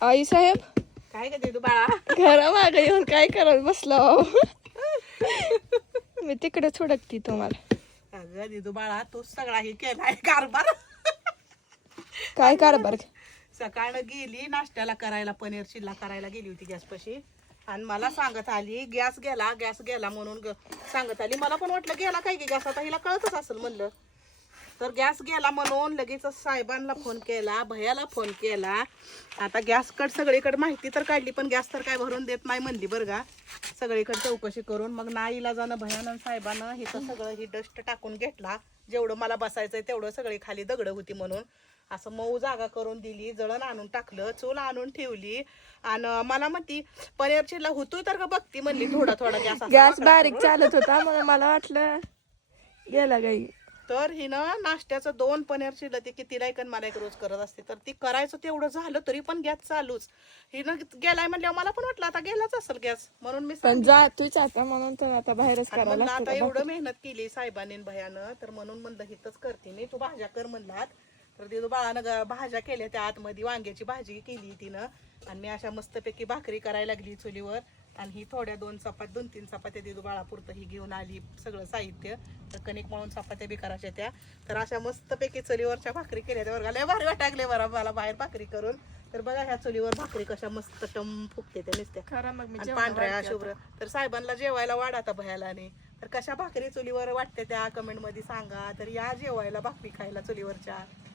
आई साहेब काय करते तू बाळा? घरा मागे येऊन काय करत बसला मी तिकडे थोडकती तुम्हाला. अगं दिदू बाळा तू सगळा हे केलाय कारभार. काय कारभार? सकाळनं गेली नाश्त्याला करायला, पनीर चिल्ला करायला गेली होती गॅसपाशी आणि मला सांगत आली गॅस गेला म्हणून सांगत आली. मला पण वाटलं गेला काय की गॅस, आता हिला कळतच असेल म्हणलं. तर गॅस गेला म्हणून लगेच साहेबांना फोन केला, भैयाला फोन केला. आता गॅस कट सगळीकडे माहिती तर काढली, पण गॅस तर काय भरून देत नाही म्हणली बरं का. सगळीकडे चौकशी करून मग नाईला जाणं भयानं साहेबानं हिथं सगळं ही डस्ट टाकून घेतला. जेवढं मला बसायचंय तेवढं सगळी खाली दगड होती म्हणून असं मऊ जागा करून दिली. जळण आणून टाकलं, चूल आणून ठेवली आणि मला म्हणती पनीर चिल्ला होतोय तर का बघती म्हणली. थोडा थोडा गॅस बारीक चालत होता म्हणून मला वाटलं गेला गाई. तर हिनं नाश्त्याचं 2 पनीर चिल्ला ती कितीला एक मला एक रोज करत असते, तर ती करायचं तेवढं झालं तरी पण गॅस चालूच. हिनं गेलाय म्हणल्यावर मला पण वाटलं आता गेलाच असेल गॅस, म्हणून मी पण जातोच आता म्हणून तर आता बाहेरच आणि करायला म्हणलं आता लागतं. एवढं मेहनत केली साहेबांनी भयानं, तर म्हणून म्हणलं हिथंच करते मी, तू भाज्या कर म्हणलात. तर तिथं बाळानं भाज्या केल्या, त्या आतमध्ये वांग्याची भाजी केली तिनं आणि मी अशा मस्तपैकी भाकरी करायला लागली चुलीवर. आणि ही थोड्या 2-3 चपात्या दिदू बाळापुरतं ही घेऊन आली सगळं साहित्य. तर कणिक मळून चपात्या बी करायच्या त्या. तर अशा मस्तपैकी चुलीवरच्या भाकरी केल्या त्या वर्गाला भारी वाटागले बरं मला बाहेर भाकरी करून. तर बघा ह्या चुलीवर भाकरी कशा मस्त टम फुगते त्या नुसत्या खरं मग मी आणि पांढऱ्या शुभ्र. तर साहेबांना जेवायला वाढाता भयाला नाही. तर कशा भाकरी चुलीवर वाटते त्या कमेंट मध्ये सांगा. तर या जेवायला भाकरी खायला चुलीवरच्या.